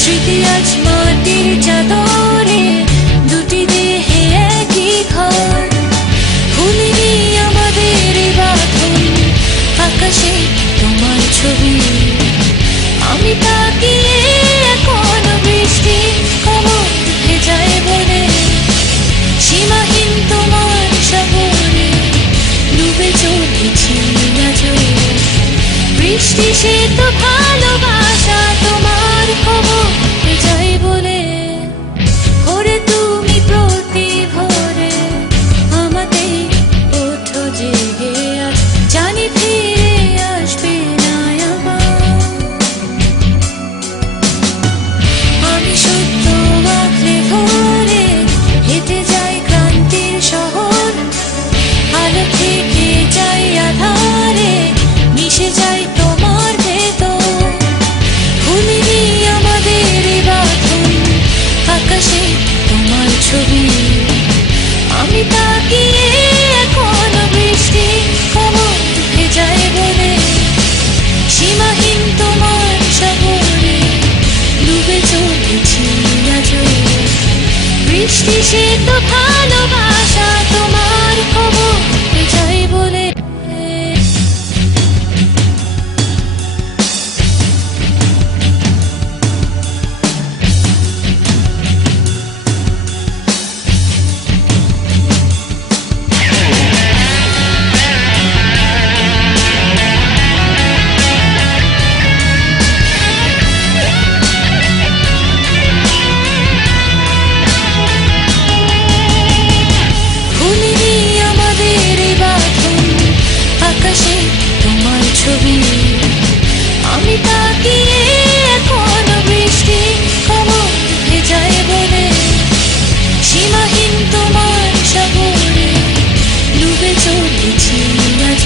স্মৃতি আজ মাটির চাদরে, দুটি দেহে একই ঘর। ভুলিনি আমাদের বাঁধন, আকাশে তোমার ছবি। আমি তাকিয়ে এখন বৃষ্টি কবর ভেজায় বলে, সীমাহীন তোমার সাগরে ডুবে চলেছি আজ। বৃষ্টি সে তো ভালোবাসা, তোমার খবর যাই বলে। ভোরে তুমি প্রতি ভোরে আমাদের ওঠো জেগে, আজ জানি ফিরে আসবে না আবার। আমি সত্য আঁকড়ে ধরে হেঁটে যাই ক্রান্তির শহর। আলো থেকে যাই আধারে, মিশে যাই তোমার ভেতর। ভুলিনি আমাদের বাঁধন, আকাশে তোমার ছবি। আমি তাকিয়ে এখন বৃষ্টি কবর ভেজায় বলে, সীমাহীন তোমার সাগরে ডুবে চলেছি আজ। বৃষ্টি সে তো ভালোবাসা, তোমার খবর যাই বলে। আকাশে তোমার ছবি। আমি তাকিয়ে এখন বৃষ্টি কবর ভেজায় বলে, সীমাহীন তোমার সাগরে ডুবে চলেছি আজ।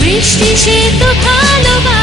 বৃষ্টি সে তো ভালোবাসা।